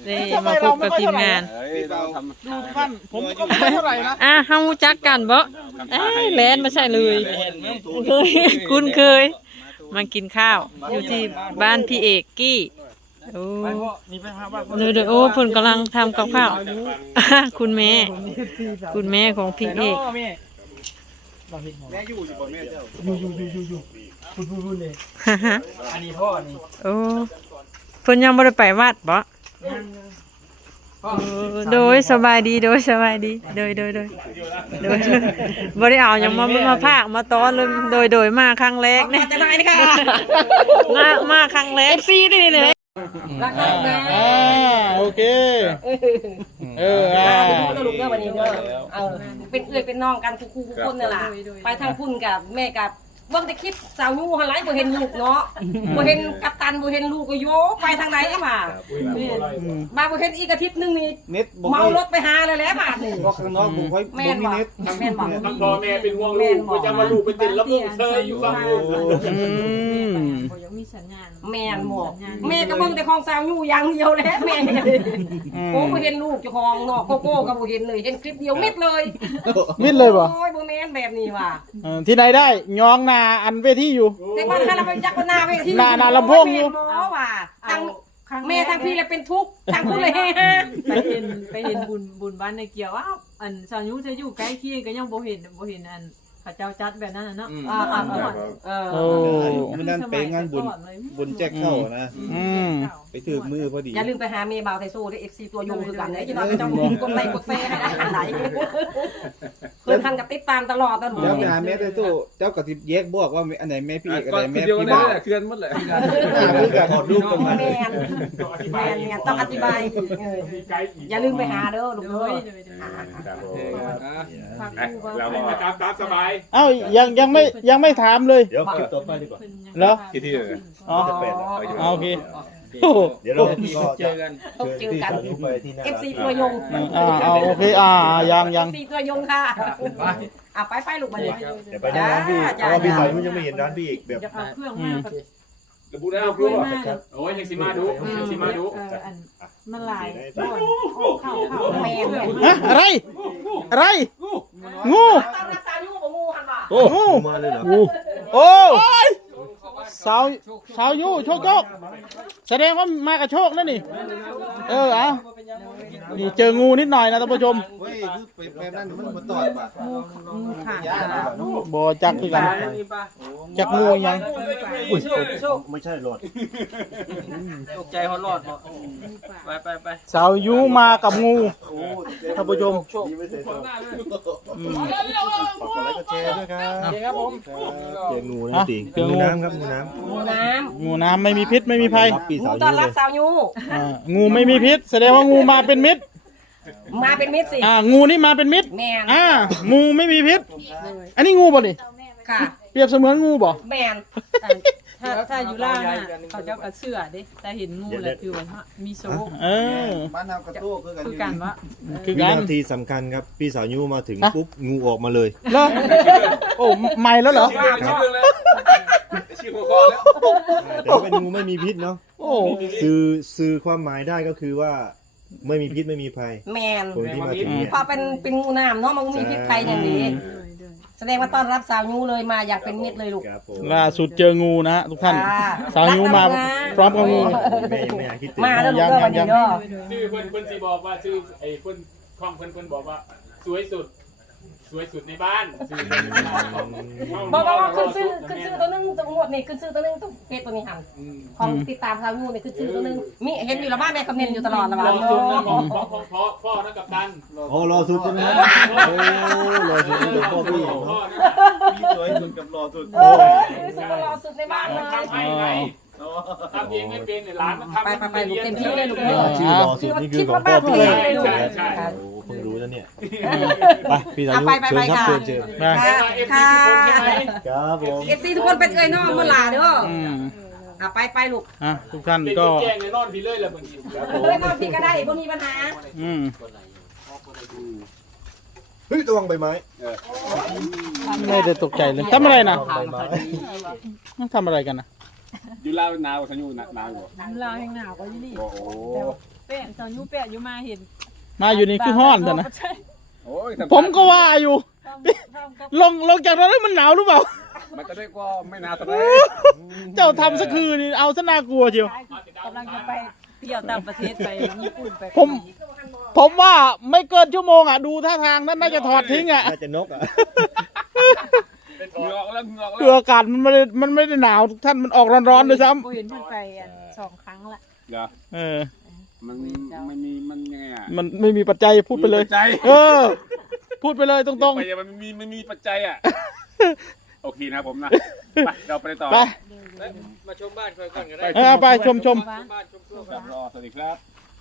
นี่มาพบกับทีมงานเราทำดูท่านผมก็ไม่เท่าไหร่นะเฮาจักกันบ่แลนมาใช่เลยเคยคุณเคยมากินข้าวอยู่ที่บ้านพี่เอกกี้โอ้เลยโอ้เพิ่นกำลังทำกับข้าวคุณแม่ของพี่เอกแม่อยู่สิบ่แม่เจ้าอยู่พูดเลยอันนี้พ่อนี่โอ้เพิ่นยังบ่ได้ไปวัดบ่โดยสบายดีโดยบ่ได้เอาหยังมาพากมาต้อนเลยโดยมาครั้งแรกเนี่ยจะได้นะคะมาครั้งแรก FC นี่เลยรักนะโอเคลูกเด้อวันนี้เด้อเป็นเอื้อยเป็นน้องกันคู่คนนี่ล่ะไปทางพุ่นกับแม่กับเบิ่งแต่คลิปสาวยูหันไหลบ่เห็นลูกเนาะบ่เห็นกัปตันบ่เห็นลูกก็โยไปทางไหนมาบ่เห็นอีกอาทิตย์นึงนี่เมารถไปหาเลยแหละบาดนี่ก็ข้างนอกผมค่อยแม่นบ่พ่อแม่เป็นห่วงลูกบ่จะมาลูกไปติดแล้วลูกเซยอยู่ฟังลูกแม่นบ่แม่ก็เบิ่งแต่ของสาวยูอย่างเดียวแหละแม่โอ้บ่เห็นลูกเจ้าของเนาะโกโก้ก็บ่เห็นเลยเห็นคลิปเดียวมิดเลยบ่โอ้ยบ่แม่นแบบนี้ว่ะที่ไหนได้ยองนาอันเวทีอยู่แต่ว่าถ้าเราไปจักหน้าเวทีนาลำโพงอยู่ว่าทั้งแม่ทั้งพี่เลยเป็นทุกข์ทั้งคุณเลยไปเห็นบุญบ้านในเกี่ยวว่าอันสาวยุจะอยู่ใกล้เคียงก็ยังบ่เห็นอันข้าเจ้าจัดแบบนั้นเนาะมันนั่นไปงานบุญแจกเข้านะไปถือมือพอดีอย่าลืมไปหาเมย์บาวไทโซ่ด้วย FC ตัวยงคือกันเนี่ยจะนอนไปจ้องกดไลค์กดแชร์ให้ได้ไหนเพื่อนทันกับติดตามตลอดตลอดเจ้าไปหาเมย์ไทโซ่เจ้ากับสิแยกบอกว่าอันไหนแม่พี่อันไหนแม่พี่บ้าเคลื่อนหมดเลยถอดรูปกันมาแมนต้องอธิบายอย่าลืมไปหาเด้อลูกเอ้ยเราตามสบายเอ้ายังไม่ถามเลยเดี๋ยวคลิปต่อไปดีกว่าเหรอที่อ๋อโอเคเดี๋ยวเราเจอกันFC ตัวยงโอเคยัง FC ตัวยงค่ะไปลูกมาเลยเดี๋ยวไปที่ร้านพี่เพราะว่าพี่สายมันยังไม่เห็นร้านพี่อีกแบบเครื่องมาระบุได้เอาเครื่องโอ้ยยังสิมาดูมันหลายเข้าฮะอะไรงูโอ้มาเลยเหรอโอ้สาวยูโชคแสดงว่ามากับโชคนั่นนี่นี่เจองูนิดหน่อยนะท่านผู้ชมเฮ้ยไปนั่นมันมาต่อยป่ะงูขาดบ่จักคือกันจักงูยังไม่ใช่หลอดตกใจฮอดหลอดไปสาวยูมากับงูท่านผู้ชมฝากกดไลค์กดแชร์ด้วยครับผมเจองูนะสิงูน้ำครับงูน้ำไม่มีพิษไม่มีภัยงูต้อนรับสาวยูงูไม่มีพิษแสดงว่างูมาเป็นมิตรสิงูนี่มาเป็นมิตรงูไม่มีพิษอันนี้งูบ่นี่ค่ะเปรียบเสมือนงูบ่แมนถ้าอยู่ล่างเขาเจ้าก็เชื่อดิแต่เห็นงูแหละคือว่ามีโซ่บ้านเฮากระตู้คือกันว่าวินาทีสำคัญครับพี่สาวยูมาถึงปุ๊บงูออกมาเลยเหรอโอ้ไม่แล้วเหรอชื่อหัวข้อแล้วแต่เป็นงูไม่มีพิษเนาะสื่อความหมายได้ก็คือว่าไม่มีพิษไม่มีภัยแมนคนที่มาถึงเนี่ยพอเป็นงูน้ำเนาะมันมีพิษภัยอย่างนี้แสดงว่าต้อนรับสาวยูเลยมาอย่างเป็นมิตรเลยลูกล่าสุดเจองูนะทุกท่านสาวยูมาพร้อมกับงูมาแล้วลูกวันนี้ก็ชื่อเพิ่นสิบอกว่าชื่อไอ้เพิ่นข้องเพิ่นบอกว่าสวยสุดในบ้านบอกว่าขึ้นซื้อตัวนึงตัวงวดนี่ขึ้นซื้อตัวนึงตัวเพจตัวนี้หันของติดตามสาวยูนี่ขึ้นซื้อตัวนึงมีเห็นอยู่ละบ้านแม่กำเนิดอยู่ตลอดละบ้านพ่อนะกับตันรอสุดใช่ไหมรอสุดเป็นพ่อพี่พี่สวยสุดกับรอสุดรอสุดในบ้านเลยทำเองไม่เป็นเนี่ยร้านมันทำไปเต็มที่เลยลูกเลยชื่อรอสุดนี่คือของพ่อพี่ใช่เพิ่งรู้แล้วเนี่ยไปพี่สาวเชิญครับผม FC ทุกคนเป็นเอ้ยน้องเมื่อลาเด้อไปลูกทุกท่านก็แจ้งในนอนพี่เลยแหละบางทีนอนพี่ก็ได้บ่มีปัญหาเฮ้ยระวังใบไม้ไม่ได้ตกใจเลยทำอะไรนะทำอะไรกันนะอยู่ลาวหนาวสัญญูหนาวอยู่ลาวแห่งหนาวก็ที่นี่ะสาวยูแปะอยู่มาเห็นมาอยู่นี่คือห้อนแต่นะใช่โอ้ยผมก็ว่าอยู่ทำกับลงจากรถแล้วมันหนาวหรือเปล่ามันจะได้ก็ไม่นานแต่ได้เจ้าทำสักคืนนี่เอาซะน่ากลัวเชียวกำลังจะไปเที่ยวต่างประเทศไปญี่ปุ่นไปผมว่าไม่เกินชั่วโมงอ่ะดูท่าทางนั้นน่าจะถอดทิ้งอ่ะน่าจะนกอ่ะเหงื่อออกแล้วเหงื่อออกคือแล้วอากาศมันไม่ได้หนาวท่านมันออกร้อนๆด้วยซ้กูเห็นเพิ่นไป2 ครั้งละเหรอำเออมันไม่มีมันยังไงอ่ะมันไม่มีปัจจัยพูดไปเลยมีปัจจัยเออ พูดไปเลยตรงไปมันมีปัจจัยอ่ะ โอเคนะผมนะ ไปเราไปต่อๆไปมาชมบ้านค่อยก่อนก็ได้ไปชมบ้านชมทั่วครับรอสวัสดีครับ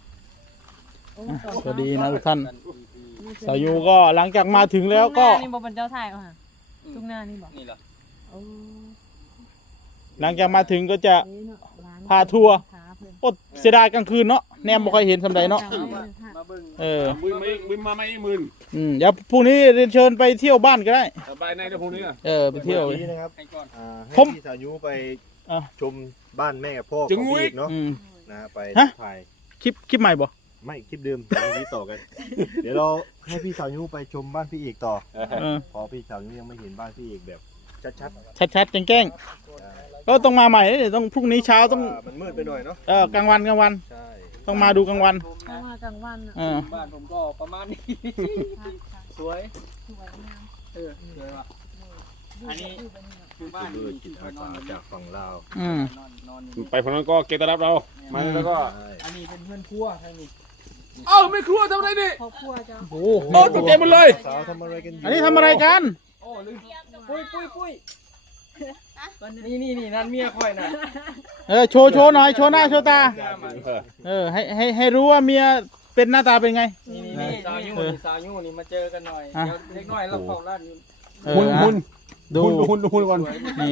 สวัสดีนะทุกท่านสายูก็หลังจากมาถึงแล้วก็ทุ่งนานี่บ่เป็นเจ้าถ่ายเอาค่ะทุ่งนานี่บ่นี่เหรอโอ้หลังจากมาถึงก็จะเอ้ยเนาะร้านพาทัวร์ขาเพิ่นโอ้เสียดายกลางคืนเนาะแนมบ่ค่อยเห็นสำใดเนาะมาเบิ่งเออมือมาไม่มืนเดี๋ยวพรุ่งนี้เรียนเชิญไปเที่ยวบ้านก็ได้สบายในเดี๋ยวพรุ่งนี้อ่ะไปเที่ยววันนี้นะครับให้ก่อนให้ผมพี่สาวยุไปอ่ะชมบ้านแม่กับพ่อขจึองงพี่อุ๊ยอีกเนาะอืมนะฮะไปฮะถ่ายคลิปใหม่บ่ไม่คลิปเดิมวันนี้ต่อกัน เดี๋ยวเราให้พี่สาวยุไปชมบ้านพี่เอกต่อเออพอพี่สาวยุยังไม่เห็นบ้านพี่เอกแบบชัดชัดๆแกล้งๆก็ต้องมาใหม่เดี๋ยวต้องพรุ่งนี้เช้าต้องมันมืดไปหน่อยเนาะกลางวันใช่ต้องมาดูกลางวันเข้ามากลางวันน่ะบ้านผมก็ประมาณนี้สวยสวยงามสวยว่ะอันนี้คือบ้านคือที่จิตคออายนอสาน จากฝั่งลาวนอนอยู่ไปฝั่งนั้นก็เกตรับเรา มาแล้วก็ใช่อันนี้เป็นเพื่อนครัวทางนี้เอ้าไม่ครัวทำอะไรนี่ครอบครัวเจ้าโอ้โอ้ตกใจหมดเลยสาวทำอะไรกันอยู่อันนี้ทำอะไรกันโอ้ลืมปุ้ยนี่นั่นเมียค่อยน่ะโชว์หน่อยโชว์หน้าโชว์ตาให้รู้ว่าเมียเป็นหน้าตาเป็นไงนี่สาวยูนี่มาเจอกันหน่อยอ่ะเดี๋ยวเล็กน้อยเราเข้าร้านอยู่หุ่นดูหุ่นก่อนนี่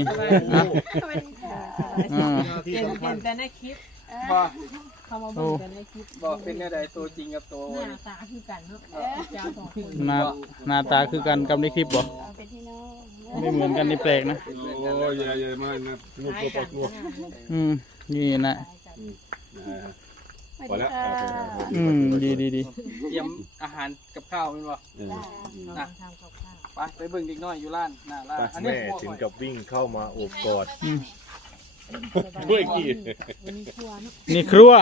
ที่เห็นสำคัเห็ญนแต่ในคลิปบ่เขามาเบิ่งแต่ในคลิปบอกเป็นอะไรตัวจริงกับตัวหน้าตาคือกันเนาะเจ้าสองคนหน้าตาคือกันกับในคลิปบ่ไม่เหมือนกันนี่แปลกนะโอ้ยใหญ่มากนะลูกตัวปอดตัวนี่นะพอแล้วดีเตรียมอาหารกับข้าวเป็นบ่ทำกับข้าวไปเบิ่งเด็กน้อยอยู่ร้านหน้าร้านอันนี้แม่พวกถึงกับวิ่งเข้ามาโอบกอดเมื่อกี้มีครัวเนาะนี่ครัว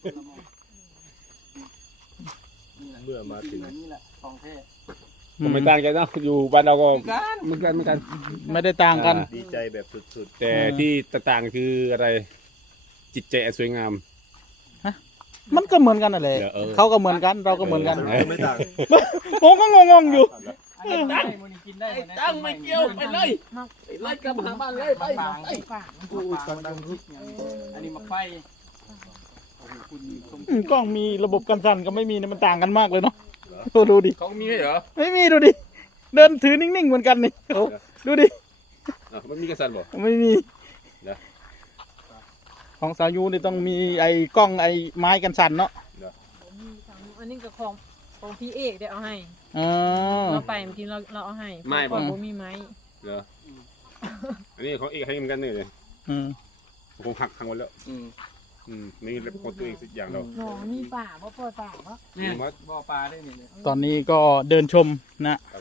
เมื่อมาถึงนี่แหละของแท้ผมไม่ต่างกันนะอยู่บ้านเราก็เหมือนกันไม่ได้ต่างกันดีใจแบบสุดแต่ที่ต่างคืออะไร จิตใจอันสวยงามมันก็เหมือนกันนั่นแหละเออเขาก็เหมือนกันเราก็เหมือนกันๆไม่ต่างผมก็งงๆอยู่อันนี้ได้มันกินได้ตั้งไม่เกี่ยวไปเลยไล่กลับหาบ้านเลยไปฝางดังๆอันนี้มาไฟคุณสมกล้องมีระบบกันสั่นก็ไม่มีนะมันต่างกันมากเลยเนาะดูดิเขามีไหมเหรอไม่มีดูดิเดินถือนิ่งๆเหมือนกันนี่โอ้ดูดิมันมีกระสันบ่ไม่มีเหรอของสายูนี่ต้องมีไอ้กล้องไอ้ไม้กันสั่นเนาะอันนี้ก็ของพี่เอกได้เอาให้อ๋อเราไปเมื่อกี้เราเอาให้เพราะว่ามีไม้เหรออันนี้ของเอกให้เหมือนกันนี่เลยอืมผมหักทางหมดแล้วนี่เป็นของตัวเองสิอย่างเราหนองมีป่าเพราะปล่อยป่าเพราะเนี่ยบ่อปลาได้นี่เนี่ยตอนนี้ก็เดินชมนะครับ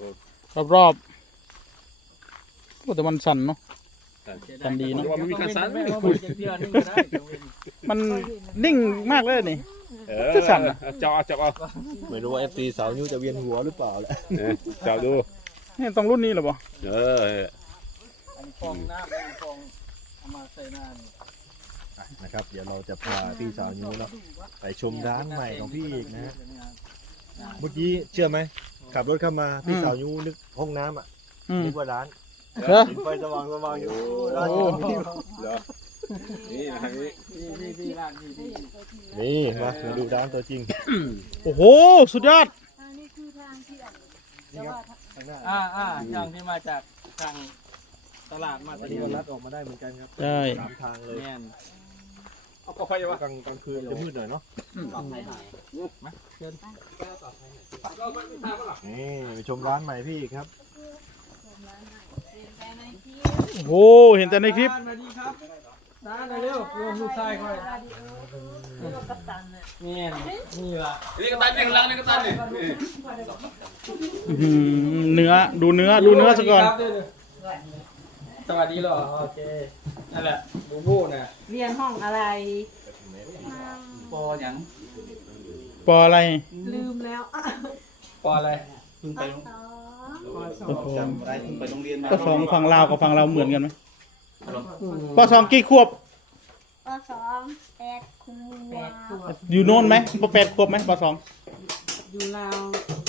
รอบๆโอ้แต่มันสั่นเนาะ กันดีเนอะว่ามันมีกระสันไม่ว่ามันจะเดือนนึงก็ได้มันนิ่งมากเลยนี่จะสั่นเจ้าเอาไม่รู้ว่า FC สาวนิ้วจะเวียนหัวหรือเปล่าแหละเจ้าดูนี่ต้องรุ่นนี้เหรอปะอันนี้ฟองน้ำอันนี้ฟองเอามาใส่หน้านี่นะครับ เดี๋ยวเราจะพาพี่สาวนิ้วเนาะไปชมร้านใหม่ของพี่อีกนะฮะเมื่อกี้เชื่อไหมขับรถเข้ามาพี่สาวนิ้วนึกห้องน้ำอ่ะ นึกว่าร้านเหรอเห็นไฟสว่างๆอยู่ร้านโอ้เหรอนี่นะครับนี่ที่ร้านที่นี่มาดูร้านตัวจริงโอ้โหสุดยอดนี่ครับข้างหน้าอย่างที่มาจากทางตลาดมาอันนี้ก็ลัดออกมาได้เหมือนกันครับใช่สามทางเลยแม่นเอาก็ไฟวะกลางคืนจะมืดหน่อยเนาะนี่ไปชมร้านใหม่พี่อีกครับโอ้โหเห็นแต่ในคลิปสวัสดีครับน้าเร็วรวมลูกชายค่อยนี่นี่ล่ะนี่กัปตันนี่ข้างล่างนี่กัปตันนี่เนื้อดูเนื้อซะก่อนสวัสดีหรอโอเคนั่นแหละบูบูน่ะเรียนห้องอะไรปอหยังปออะไรลืมแล้วปออะไรปอสองฝั่งลาวกับฝั่งเราเหมือนกันไหมปอสองกี่ขวบป.2 8 ขวบอยู่โน่นไหมปอ8 ขวบไหมปอสองอยู่ลาว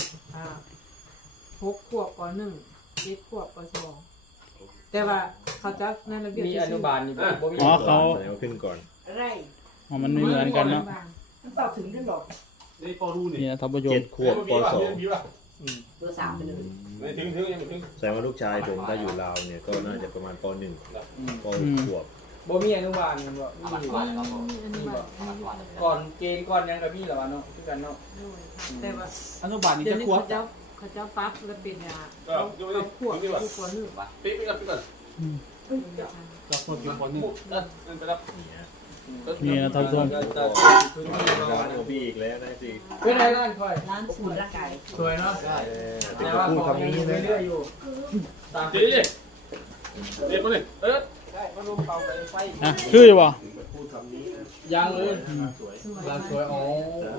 6 ขวบป .1 7 ขวบป .2 แต่ว่าเขาจะในระเบียบมีอนุบาลนี่บ่มีอ๋อเขาแสดงว่าขึ้นก่อนอ๋อมันไม่เหมือนกันเนาะต่อถึงได้หรอนี่ปอรูนี่นี่นะท่านผู้ชม 7 ขวบป .2 เบอร์3ไปเลยไม่ถึงยังไม่ถึงแสดงว่าลูกชายผมถ้าอยู่ลาวเนี่ยก็น่าจะประมาณป .1 ป .6 ขวบบ่มีอนุบาลนี่บ่มีก่อนเกณฑ์ก่อนยังกับพี่เหรอวะเนาะคือกันเนาะแต่ว่าอนุบาลนี่เดี๋ยวจะนี้ขวบเขาเจ้าปั๊บแล้วเป็นยาก็ยกเขาขวบนี่อว่ายู่ป .1 ปิ๊กก่อนเราขวบอยู่ป .1 ไปรับนี่นะท่านผู้ชมร้านของพี่อีกแล้วนะสิเป็นไรร้านค่อยร้านสูตรร่างกายสวยเนาะเป็นแต่คว่าพูดของคำยังนี้อยู่นะเรื่อยๆอยู่ตามจีเด็ดมาเลยได้มาลงเป่าไปไฟอ่ะคืออยู่บ่ยังเลยร้านสวยอ๋อ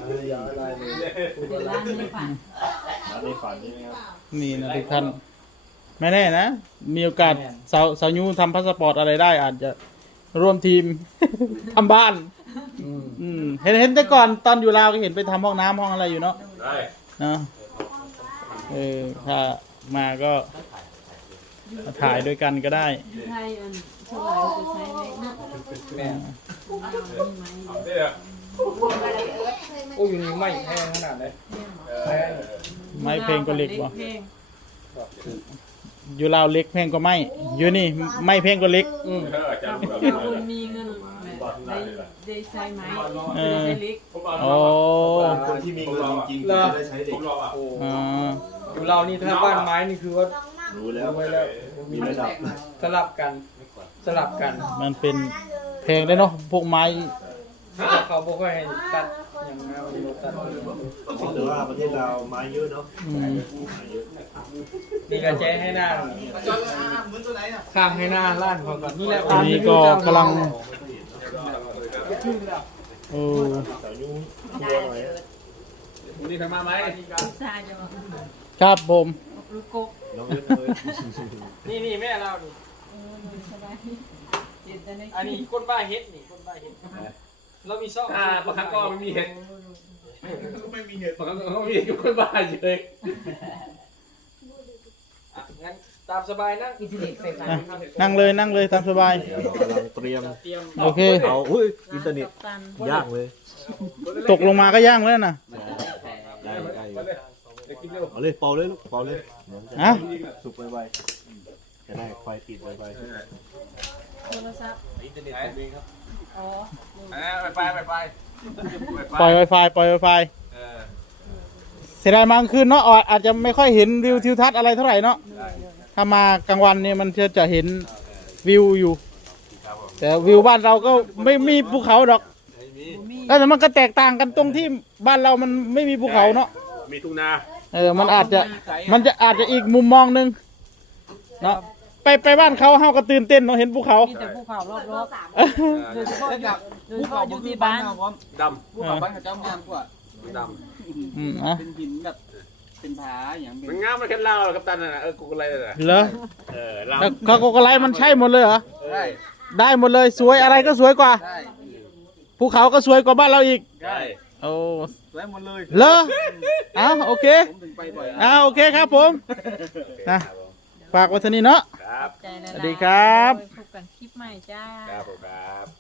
ร้านนี้ผ่านร้านในฝันใช่ไหมครับนี่นะทุกท่านไม่แน่นะ มีโอกาสสาวยูทำพาสปอร์ตอะไรได้ อาจจะร่วมทีม ทำบ้าน เห็นแต่ก่อนตอนอยู่ลาวก็เห็นไปทำห้องน้ำห้องอะไรอยู่เนาะได้เนาะถ้ามาก็มาถ่ายด้วยกันก็ได้ไทยอันเท่าไหร่จะใช้ไหมนะแม่เอานี่ไหมเดี๋ยวโอ้อยู่นี่ไม่แพงขนาดเลยแพงไม้เพลงก็เล็กบ่เพลงอยู่ลาวเล็กเพลงก็ไม่อยู่นี่ไม่เพลงก็เล็กจำคนมีเงินได้ใช้ไหมได้เล็กโอ้คนที่มีเงินจริงๆจะได้ใช้เด็กผมรออ่ะโอ้อ่าอยู่เรานี่ถ้าบ้านไม้นี่คือว่ารู้แล้วไว้แล้วมีระดับสลับกันมันเป็นเพลงได้เนาะพวกไม้เขาบอกว่าให้ตัดอย่างนั้นตัดแต่ว่าประเทศเราไม้เยอะเนาะอืมไม้เยอะนี่กระแจให้หน้าข้างให้หน้าล้านเขาก่อนนี่แหละอันนี้ก็กำลังโอ้สาวยุ่งตัวหน่อยนี่ใครมาไหมชายจะมาครับผมลูกกบน้องเอิร์ธเลยนี่แม่เรานี่อันนี้ก้นบ้าเฮ็ดนี่ก้นบ้าเฮ็ดเรามีซ่องบางครั้งก็ไม่มีเห็ดไม่มีเห็ดบางครั้งก็ไม่มีกับคนบ้าเฉยงั้นตามสบายนะอินเทอร์เน็ตไฟฟ้านั่งเลยตามสบายเดี๋ยวเรากำลังเตรียมโอเคเอาอุ้ยอินเทอร์เน็ตยากเลยตกลงมาก็ย่างแล้วนะได้ได้จะกินเร็วเอาเลยเป่าเลยลูกเป่าเลยอ่ะสุกไวๆจะได้ไฟติดไวโทรศัพท์อินเทอร์เน็ตเองครับอ๋อไปปล่อย Wi-Fi ปล่อย Wi-Fi เสียดายมากลางคืนเนาะอาจจะไม่ค่อยเห็นวิวทิวทัศน์อะไรเท่าไหร่เนาะถ้ามากลางวันเนี่ยมันจะเห็นวิวอยู่ แต่วิวบ้านเราก็ไม่มีภูเขาดอกแต่มันก็แตกต่างกันตรงที่บ้านเรามันไม่มีภูเขาเนาะมีทุ่งนามันอาจจะอีกมุมมองหนึงเนาะไปบ้านเขาเฮาก็ตื่นเต้นเนาะเห็นภูเขามีแต่ภูเขารอบๆโดยเฉพาะอยู่ที่บ้านดผู้ขับบ้านเขาเจ้างามกว่าำดอ่ะเป็นหินแบบเป็นผาอย่างำมันงามมันแค่เล่ากับตันน่ะกูอะไรน่ะเหรอเราแล้วเขาโกโกไลท์มันใช่หมดเลยเหรอได้ได้หมดเลยสวยอะไรก็สวยกว่าได้ภูเขาก็สวยกว่าบ้านเราอีกได้โอ้สวยหมดเลยเหรอโอเคผมถึงไปบ่อยโอเคครับผมนะฝากไว้เท่านี้เนาะครับใจละสวัสดีครับพบกันคลิปใหม่จ้าครับผมครับ